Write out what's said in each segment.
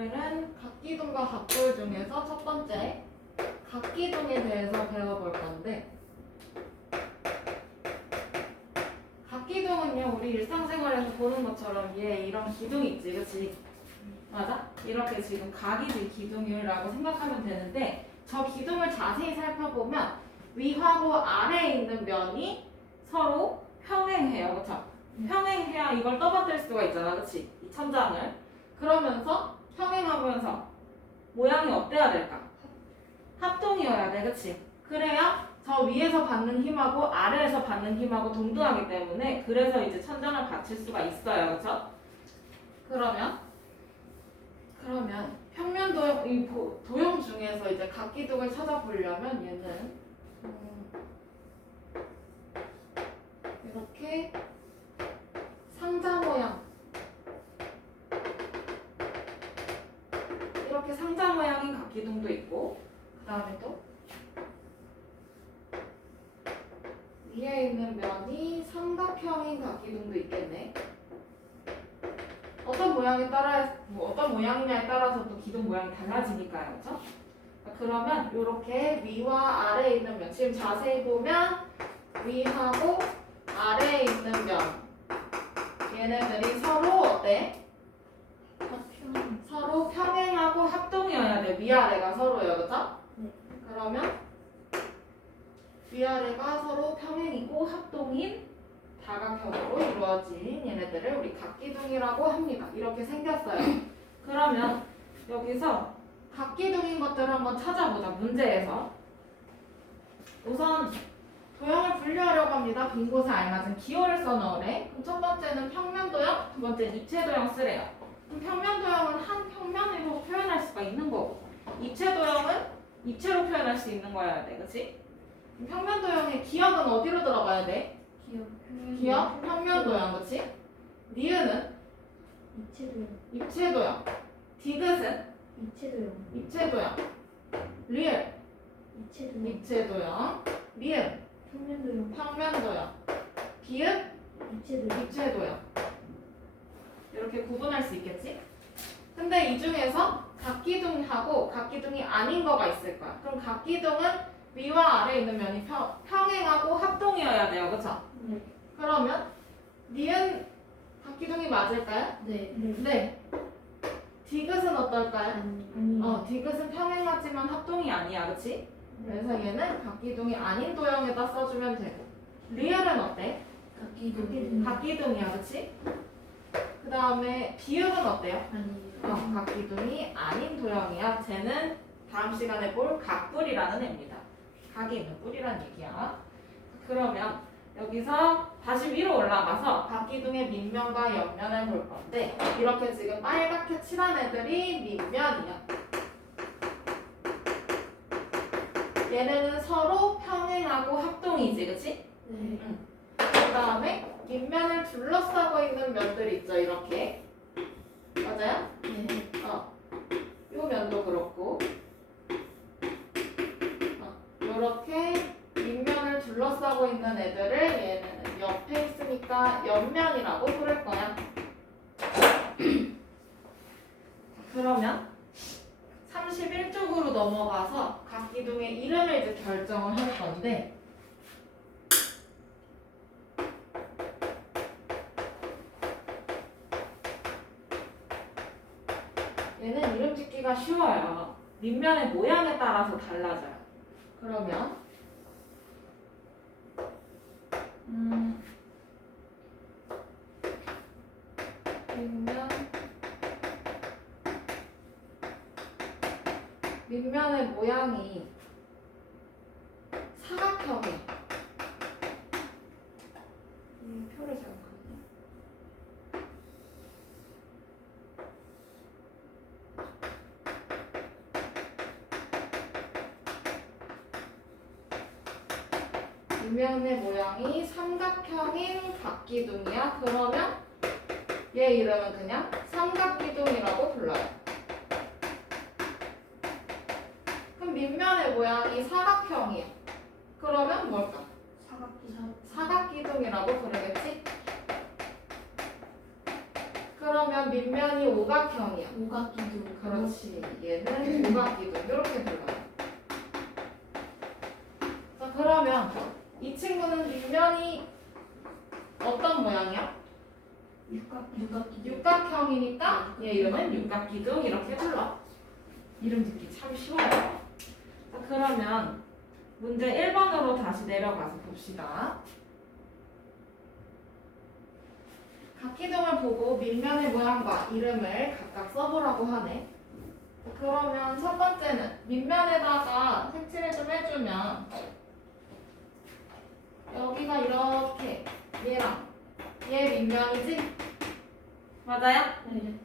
오늘은 각기둥과 각돌 중에서 첫 번째 각기둥에 대해서 배워볼 건데, 각기둥은요 우리 일상생활에서 보는 것처럼 얘 이런 기둥 있지, 그치? 맞아? 이렇게 지금 각이 기둥이라고 생각하면 되는데, 저 기둥을 자세히 살펴보면 위하고 아래에 있는 면이 서로 평행해요, 그쵸? 평행해야 이걸 떠받들 수가 있잖아, 그치? 이 천장을. 그러면서 평행하면서 모양이 어때야 될까? 합동이어야 돼, 그치? 그래야 저 위에서 받는 힘하고 아래에서 받는 힘하고 동등하기 때문에, 그래서 이제 천장을 받칠 수가 있어요, 그쵸? 그러면 평면 도형, 이 도형 중에서 이제 각기둥을 찾아보려면 얘는 이렇게 상자 모양, 이렇게 상자 모양인 각기둥도 있고, 그 다음에 또 위에 있는 면이 삼각형인 각기둥도 있겠네. 어떤 모양이냐에 따라서 또 기둥 모양이 달라지니까요, 그렇죠? 그러면 이렇게 위와 아래에 있는 면, 지금 자세히 보면 위하고 아래에 있는 면, 얘네들이 서로 어때? 서로 평행하고 합동이어야 돼. 위아래가 서로요, 그렇죠? 네. 그러면 위아래가 서로 평행이고 합동인 다각형으로 이루어진 얘네들을 우리 각기둥이라고 합니다. 이렇게 생겼어요. 그러면 여기서 각기둥인 것들을 한번 찾아보자. 문제에서 우선 도형을 분류하려고 합니다. 빈 곳에 알맞은 기호를 써넣으래. 그럼 첫 번째는 평면 도형, 두 번째는 입체 도형 쓰래요. 그럼 평면 도형은 한 평면으로 표현할 수가 있는 거고, 입체 도형은 입체로 표현할 수 있는 거여야 돼, 그렇지? 평면 도형의 기억은 어디로 들어가야 돼? 기억, 평면 도형, 그렇지? 니은은 입체 도형, 디귿은 입체 도형, 리을 입체 도형, 미음 평면 도형, 비읍 입체 도형. 이렇게 구분할 수 있겠지? 근데 이 중에서 각기둥하고 각기둥이 아닌 거가 있을 거야. 그럼 각기둥은 위와 아래에 있는 면이 평행하고 합동이어야 돼요, 그쵸? 네. 그러면 니은 각기둥이 맞을까요? 네. 디귿은 어떨까요? 디귿은 평행하지만 합동이 아니야, 그치? 그래서 얘는 각기둥이 아닌 도형에다 써주면 되고, 리을은 어때? 각기둥이야, 그치? 그 다음에 비읍은 어때요? 각기둥이 아닌 도형이야. 쟤는 다음 시간에 볼 각뿔이라는 애입니다. 각이 있는 뿔이란 얘기야. 그러면 여기서 다시 위로 올라가서 각기둥의 밑면과 옆면을 볼 건데, 이렇게 지금 빨갛게 칠한 애들이 밑면이야. 얘네는 서로 평행하고 합동이지, 그치? 그 다음에 밑면을 둘러싸고 있는 면들이 있죠, 이렇게. 맞아요? 요 면도 그렇고, 이렇게 밑면을 둘러싸고 있는 애들을 얘네는 옆에 있으니까 옆면이라고 부를 거야. 그러면 31쪽으로 넘어가서 각기둥의 이름을 이제 결정을 할 건데, 얘는 이름 짓기가 쉬워요. 밑면의 모양에 따라서 달라져요. 그러면 밑면의 모양이 사각형이야. 표를 잘못했네. 밑면의 모양이 삼각형인 각기둥이야. 그러면 얘 이름은 그냥 삼각기둥이라고 불러요. 그럼 밑면의 모양이 사각형이야. 그러면 뭘까? 사각기둥이라고 부르겠지? 그럼 그러면 밑면이 오각형이야. 오각기둥. 그렇지. 얘는 오각기둥. 이렇게 불러요. 자, 그러면 이 친구는 밑면이 어떤 모양이야? 육각기둥. 육각형이니까 얘 이름은 육각기둥 이렇게 불러. 이름 듣기 참 쉬워요. 자, 그러면 문제 1번으로 다시 내려가서 봅시다. 각기둥을 보고 밑면의 모양과 이름을 각각 써보라고 하네. 그러면 첫 번째는 밑면에다가 색칠을 좀 해주면 여기가 이렇게 얘랑 얘 밑면이지? 맞아요? 네.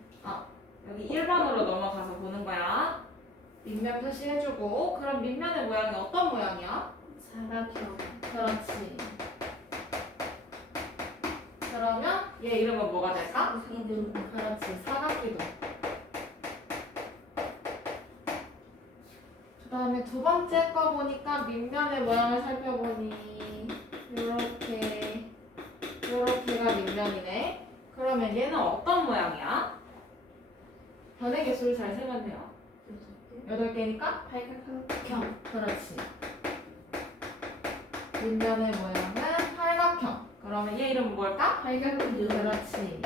여기 1번으로 넘어가서 보는 거야. 밑면 표시해주고 그럼 밑면의 모양이 어떤 모양이야? 사각형. 그렇지. 그러면 얘 이름은 뭐가 될까? 기둥. 그렇지. 사각기둥. 그 다음에 두 번째 거 보니까 밑면의 모양을 살펴보니 요렇게가 밑면이네. 그러면 얘는 어떤 모양이야? 변의 개수를 잘 세봤네요. 8개니까? 팔각형. 그렇지. 밑면의 모양은 팔각형. 그러면 얘 이름은 뭘까? 팔각기둥. 그렇지.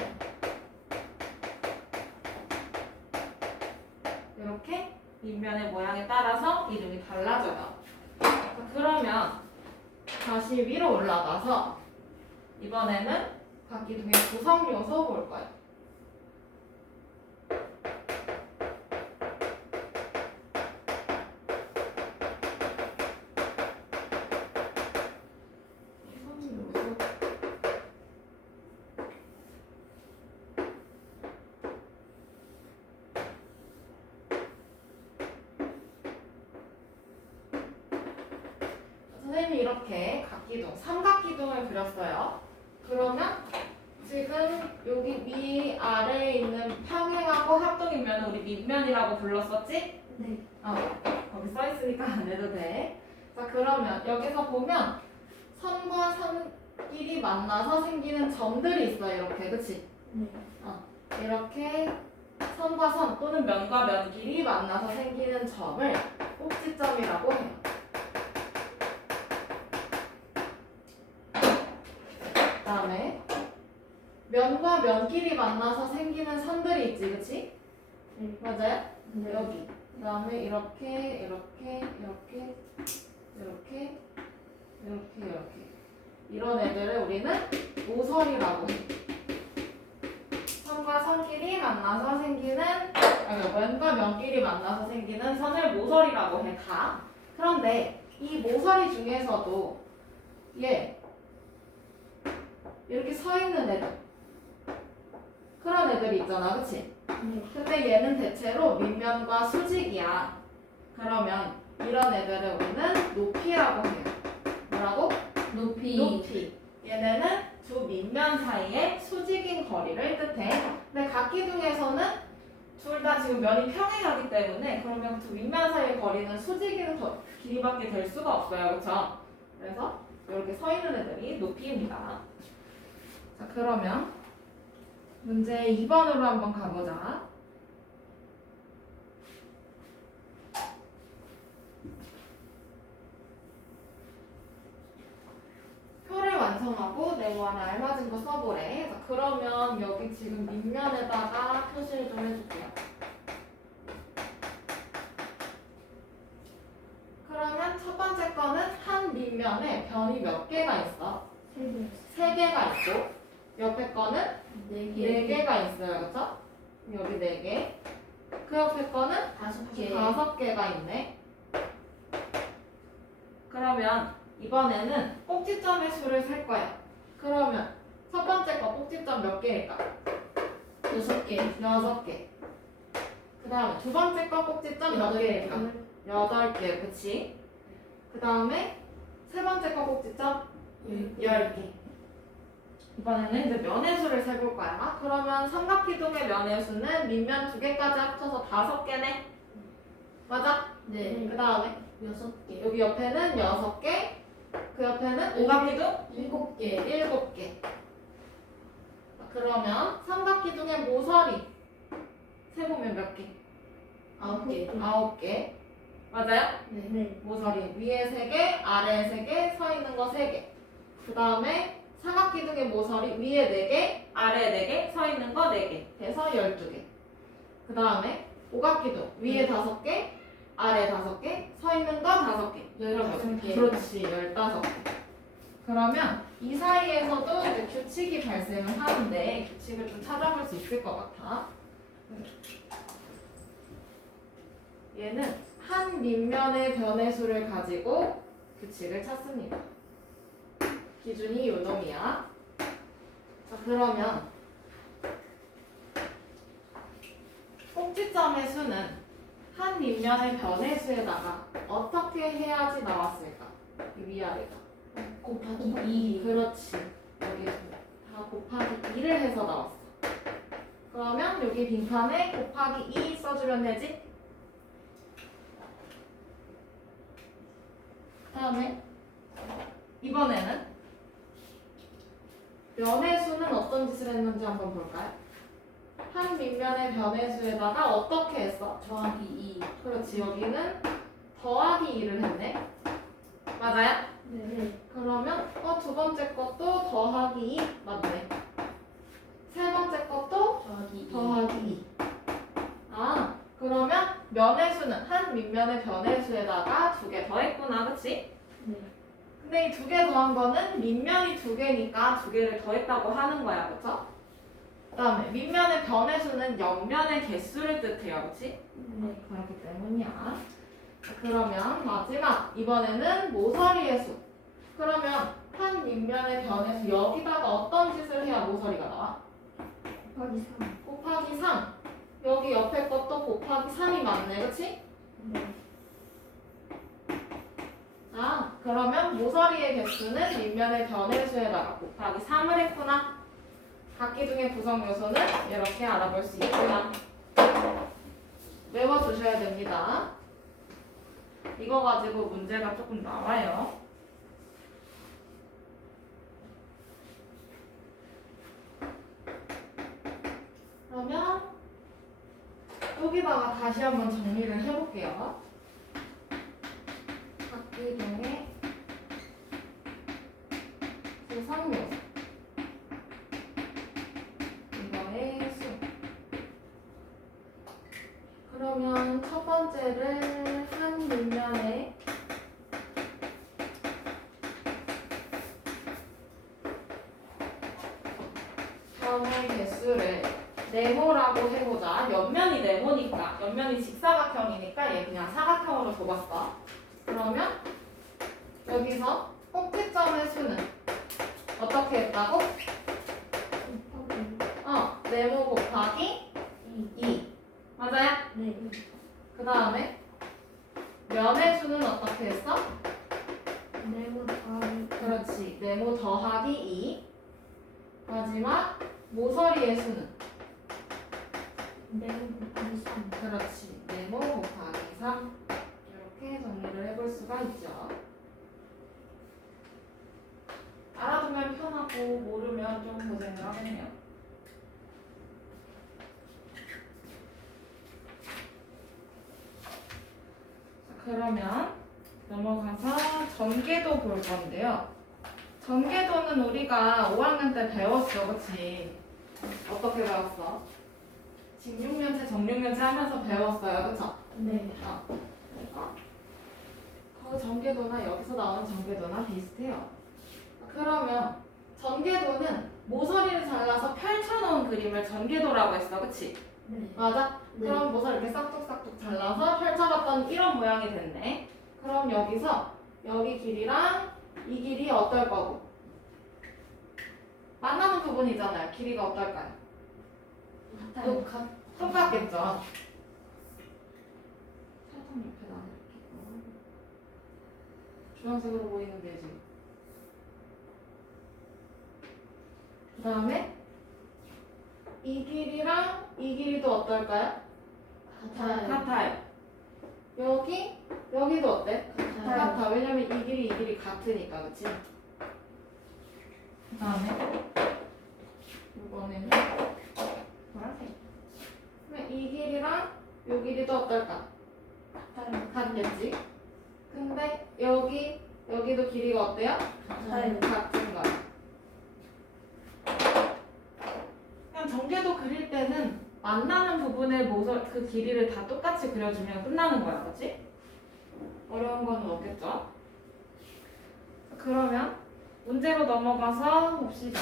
이렇게 밑면의 모양에 따라서 이름이 달라져요. 자, 그러면 다시 위로 올라가서 이번에는 각기둥의 구성 요소 볼 거예요. 구성 요소. 선생님이 이렇게 각기둥, 삼각기둥을 그렸어요. 그러면 지금 여기 위 아래에 있는 평행하고 합동이면 우리 밑면이라고 불렀었지? 네. 거기 써 있으니까 안 해도 돼. 자, 그러면 여기서 보면 선과 선끼리 만나서 생기는 점들이 있어요. 이렇게, 그치? 네. 이렇게 선과 선 또는 면과 면끼리 만나서 생기는 점을 꼭지점이라고 해요. 그다음에 면과 면끼리 만나서 생기는 선들이 있지, 그치? 네. 맞아요? 네. 여기. 그다음에 이렇게 이런 애들을 우리는 모서리라고 해. 선과 선끼리 만나서 생기는 면과 면끼리 만나서 생기는 선을 모서리라고 해. 다. 그런데 이 모서리 중에서도 얘 이렇게 서 있는 애들 그런 애들이 있잖아, 그치? 네. 근데 얘는 대체로 밑면과 수직이야. 그러면 이런 애들을 우리는 높이라고 해요. 뭐라고? 높이. 얘네는 두 밑면 사이의 수직인 거리를 뜻해. 근데 각기둥에서는 둘 다 지금 면이 평행하기 때문에 그러면 두 밑면 사이의 거리는 수직인 길이밖에 될 수가 없어요. 그쵸? 그래서 이렇게 서 있는 애들이 높이입니다. 자, 그러면 문제 2번으로 한번 가보자. 표를 완성하고 네모안에 알맞은 거 써보래. 자, 그러면 여기 지금 밑면에다가 표시를 좀 해줄게요. 그러면 첫 번째 거는 한 밑면에 변이 몇 개가 있어? 3개가 있고 옆에 거는 4개가 있어요. 그쵸? 여기 4개. 그 옆에 거는 5개. 5개가 있네. 그러면 이번에는 꼭지점의 수를 셀 거야. 그러면 첫 번째 거 꼭지점 몇 개일까? 6개. 6개. 그 다음에 두 번째 거 꼭지점 몇 개일까? 8개. 그치? 그 다음에 세 번째 거 꼭지점 10개. 이번에는 이제 면의 수를 세볼 거야. 그러면 삼각기둥의 면의 수는 밑면 2개까지 합쳐서 5개네. 맞아? 네. 그 다음에 6개. 여기 옆에는 6개. 그 옆에는 오각기둥 7개. 7개. 그러면 삼각기둥의 모서리 세보면 몇 개? 9개. 9개. 맞아요? 네. 네. 모서리 위에 3개, 아래에 3개, 서 있는 거 3개. 그 다음에 사각기둥의 모서리 위에 4개, 아래에 4개, 서 있는 거 4개. 해서 12개. 그 다음에 오각기둥 위에 5개, 아래에 5개, 서 있는 거 5개. 15개. 그렇지, 15개. 그러면 이 사이에서도 이제 규칙이 발생을 하는데 규칙을 좀 찾아볼 수 있을 것 같아. 얘는 한 밑면의 변의 수를 가지고 규칙을 찾습니다. 기준이 요 놈이야. 자, 그러면 꼭지점의 수는 한 밑면의 변의 수에다가 어떻게 해야지 나왔을까? 이 위아래가. 곱하기 2. 그렇지. 여기 다 곱하기 2를 해서 나왔어. 그러면 여기 빈칸에 곱하기 2 써주면 되지? 그 다음에 이번에는 면의 수는 어떤 짓을 했는지 한번 볼까요? 한 밑면의 변의 수에다가 어떻게 했어? 더하기 2. 그렇지. 여기는 더하기 2를 했네. 맞아요? 네. 그러면 두 번째 것도 더하기 2 맞네. 세 번째 것도 더하기 2. 더하기 2. 아, 그러면 면의 수는 한 밑면의 변의 수에다가 2개 더했구나, 그치? 네. 근데 이 2개 더한 거는 밑면이 2개니까 2개를 더했다고 하는 거야, 그쵸? 그 다음에 밑면의 변의 수는 옆면의 개수를 뜻해요, 그치? 네. 그렇기 때문이야. 그러면 마지막 이번에는 모서리의 수. 그러면 한 밑면의 변의 수 여기다가 어떤 짓을 해야 모서리가 나와? 곱하기 3. 곱하기 3. 여기 옆에 것도 곱하기 3이 맞네, 그치? 네. 아, 그러면 모서리의 개수는 밑면의 변의 수에다가 곱하기 3을 했구나. 각기둥의 구성 요소는 이렇게 알아볼 수 있구나. 외워두셔야 됩니다. 이거 가지고 문제가 조금 나와요. 그러면 여기다가 다시 한번 정리를 해볼게요. 각기둥의 구성 요소. 이거의 수. 그러면 첫 번째를 한 밑면에 변의 개수를 네모라고 해보자. 옆면이 네모니까, 옆면이 직사각형이니까 얘 그냥 사각형으로 좁았어. 그러면 여기서 꼭지점의 수는 어떻게 했다고? 곱하기 네모 곱하기 2. 맞아요? 네. 그 다음에 면의 수는 어떻게 했어? 네모 더하기 그렇지. 네모 더하기 2. 마지막 모서리의 수는? 네모 곱하기 3. 그렇지. 네모 곱하기 3. 이렇게 정리를 해볼 수가 있죠. 알아두면 편하고 모르면 좀 고생을 하겠네요. 자, 그러면 넘어가서 전개도 볼 건데요. 전개도는 우리가 5학년 때 배웠어, 그치? 어떻게 배웠어? 직육면체, 정육면체 하면서 배웠어요, 그쵸? 네. 그러니까 그 전개도나 여기서 나오는 전개도나 비슷해요. 그러면 전개도는 모서리를 잘라서 펼쳐놓은 그림을 전개도라고 했어, 그치? 네. 맞아? 네. 그럼 모서리 이렇게 싹둑싹둑 잘라서 펼쳐봤더니 이런 모양이 됐네. 그럼 여기서 여기 길이랑 이 길이 어떨 거고? 만나는 부분이잖아요. 길이가 어떨까요? 같아요. 똑같겠죠? 살짝 옆에다 이렇게 주황색으로 보이는 게 지금. 그 다음에 이 길이랑 이 길이도 어떨까요? 같아요. 같아요. 여기도 어때? 같아요. 같아. 왜냐면 이 길이 같으니까, 그치? 그 다음에 이번에는 보라색. 그러면 이 길이랑 이 길이도 어떨까? 같겠지? 근데 여기도 길이가 어때요? 같아요. 같은 거야. 그냥 전개도 그릴 때는 만나는 부분의 모서 그 길이를 다 똑같이 그려주면 끝나는 거야, 그렇지? 어려운 건 없겠죠? 그러면 문제로 넘어가서 봅시다.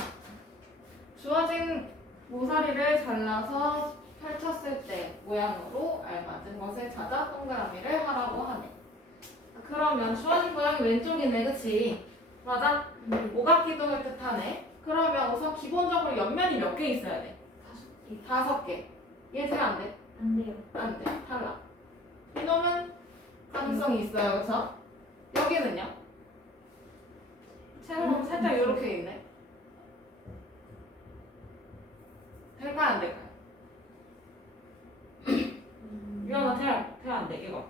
주어진 모서리를 잘라서 펼쳤을 때 모양으로 알맞은 것을 찾아 동그라미를 하라고 하네. 그러면 주어진 모양이 왼쪽이네, 그치? 맞아? 오각기둥을 뜻하네. 그러면 우선 기본적으로 옆면이 몇 개 있어야 돼? 5개. 얘 돼, 안 돼? 안 돼요. 안 돼. 탈락. 이놈은 가능성이 있어요, 그쵸? 여기는요? 세모는 살짝 이렇게 있네. 될까요, 안 될까요? 유연아, 돼요, 안 돼, 이거.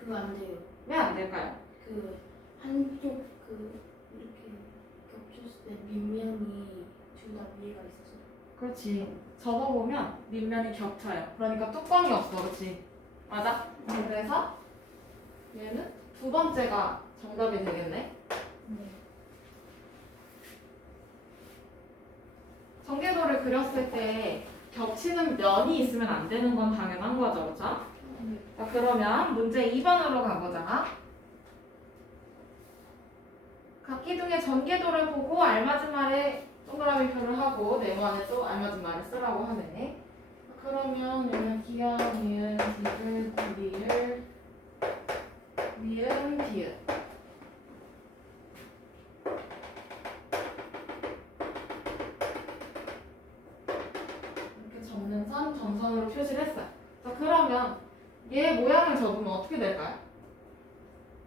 그거 안 돼요. 왜 안 될까요? 그 한쪽 그 이렇게 겹쳤을 때 밑면이 둘 다 위에가 있어서. 그렇지. 접어보면 밑면이 겹쳐요. 그러니까 뚜껑이 없어, 그렇지? 맞아? 그래서 얘는 두 번째가 정답이 되겠네. 네. 전개도를 그렸을 때 겹치는 면이 있으면 안 되는 건 당연한 거죠, 그렇죠? 자, 그러면 문제 2번으로 가보자. 각기둥의 전개도를 보고 알맞은 말에 동그라미 표를 하고 네모 안에 또 알맞은 말을 쓰라고 하네. 그러면 얘는 기역, 니은, 디귿, 리을, 미음, 비읍. 이렇게 접는 선, 점선으로 표시를 했어요. 자, 그러면 얘 모양을 접으면 어떻게 될까요?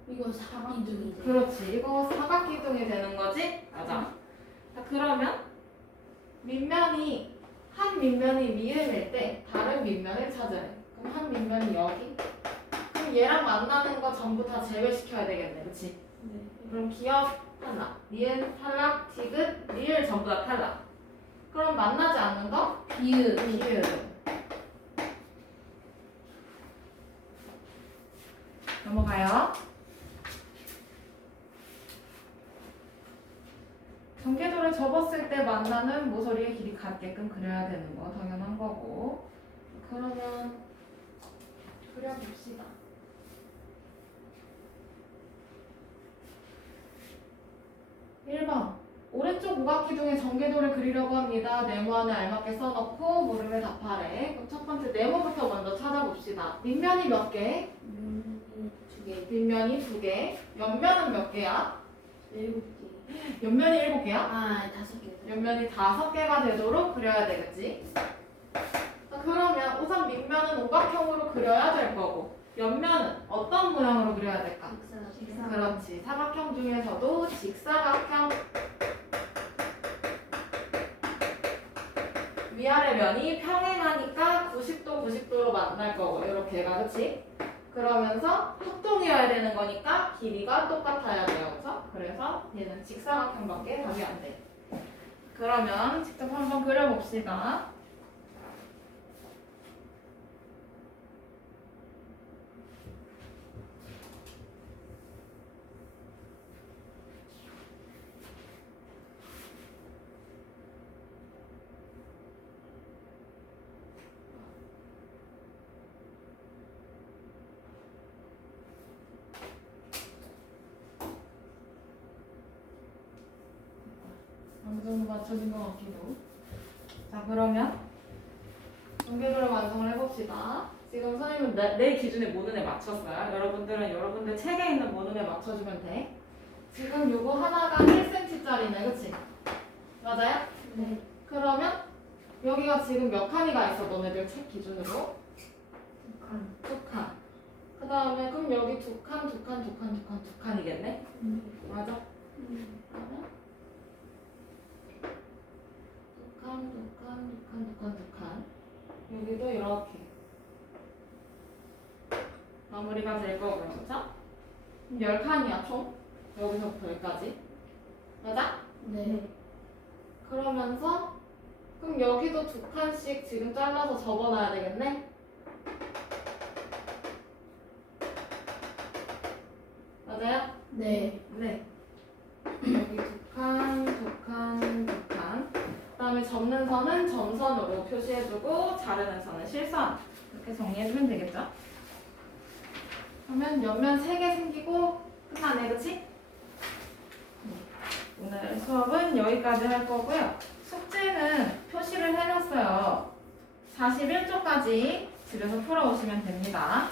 이거 사각기둥이죠. 그렇지. 이거 사각기둥이 되는 거지? 맞아. 자, 그러면 한 밑면이 미음일 때 다른 밑면을 찾으래. 그럼 한 밑면이 여기. 그럼 얘랑 만나는 거 전부 다 제외시켜야 되겠네. 그치? 네. 그럼 기역 탈락, 니은 탈락, 디귿, 리을 전부 다 탈락. 그럼 만나지 않는 거? 비읍. 비읍. 넘어가요. 전개도를 접었을 때 만나는 모서리의 길이 같게끔 그려야 되는 거 당연한 거고. 그러면 그려봅시다. 1번 오른쪽 오각기둥의 전개도를 그리려고 합니다. 네모 안에 알맞게 써놓고 물음에 답하래. 그럼 첫 번째 네모부터 먼저 찾아봅시다. 밑면이 몇 개? 밑면이 2개. 밑면이 2개. 옆면은 몇 개야? 7개. 옆면이 7개야? 아, 5개. 옆면이 5개가 되도록 그려야 되겠지? 자, 그러면 우선 밑면은 오각형으로 그려야 될 거고 옆면은 어떤 모양으로 그려야 될까? 직사각. 그렇지. 사각형 중에서도 직사각형 위아래 면이 평행하니까 90도 90도로 만날 거고 이렇게가 그치? 그러면서 합동이어야 되는 거니까 길이가 똑같아야 돼요. 그쵸? 그래서 얘는 직사각형밖에 답이 안 돼. 그러면 직접 한번 그려봅시다. 어느 정도 맞춰진 것 같기도. 자, 그러면 전개도를 완성을 해봅시다. 지금 선생님은 내 기준에 모눈에 맞췄어요. 여러분들은 여러분들 책에 있는 모눈에 맞춰주면 돼. 지금 요거 하나가 1cm짜리네, 그치? 맞아요? 네. 그러면 여기가 지금 몇 칸이가 있어, 너네들 책 기준으로? 2칸. 2칸. 그 다음에 그럼 여기 2칸, 2칸, 2칸, 2칸, 2칸이겠네? 맞아? 그러면 2칸. 여기도 이렇게 마무리가 될 거고요, 그쵸? 10칸이야, 총. 여기서부터 여기까지. 맞아? 네. 그러면서 그럼 여기도 2칸씩 지금 잘라서 접어놔야 되겠네? 맞아요? 네. 네. 여기 2칸, 2칸, 2칸. 그 다음에 접는 선은 점선으로 표시해주고 자르는 선은 실선. 이렇게 정리해주면 되겠죠? 그러면 옆면 3개 생기고 끝나네, 그치? 오늘 수업은 여기까지 할 거고요. 숙제는 표시를 해놨어요. 41쪽까지 집에서 풀어오시면 됩니다.